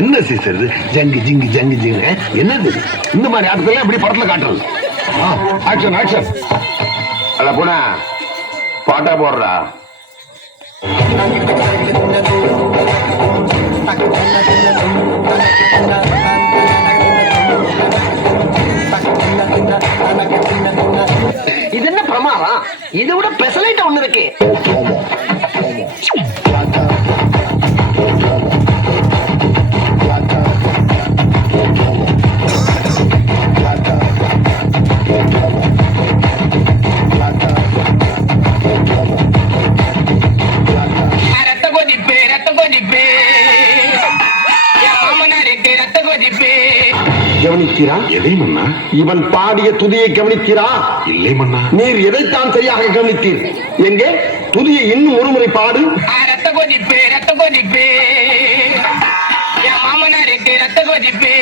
என்ன சீசர் இது? ஜங்கு ஜிங்கு ஜங்கு ஜிங்கு என்னது? இந்த மாதிரி ஆட்கள் எப்படி படத்துல காட்டுறது? Action action. அட போனா பாட்டா போடுறா. இது என்ன பிரமாதம்? இதை விட பெசலைட் ஒண்ணு இருக்கு. கவனிக்கிறா? எதை மன்னா? இவன் பாடிய துதியை கவனிக்கிறா? இல்லை மன்னா. நீர் எதைத்தான் சரியாக கவனித்தீர்? எங்கே துதியை இன்னும் ஒரு முறை பாடு. ரத்த கொதிப்பு ரத்த கொதிப்பு மாமனாருக்கு ரத்த கொதிப்பு.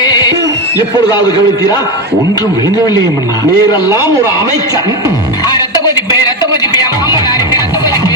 எப்பொழுதாவது கவனித்தீரா? ஒன்றும் விளங்கவில்லையே மன்னா. நீரெல்லாம் ஒரு அமைச்சர். ரத்த கொதிப்பு ரத்த கொதிப்பு மாமனாருக்கு ரத்த கொதிப்பு.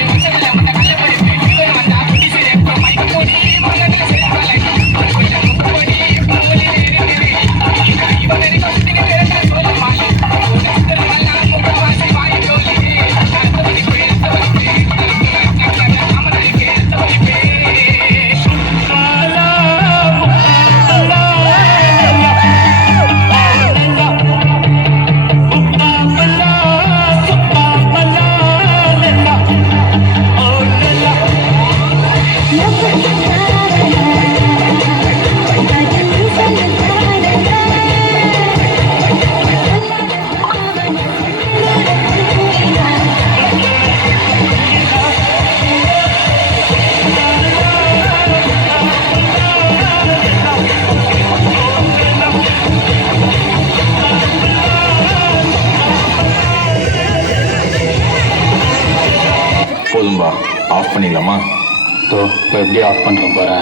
போதும்பா, ஆஃப் பண்ணிடலாமா? இப்போ எப்படி ஆஃப் பண்ணுறோம் பாரு.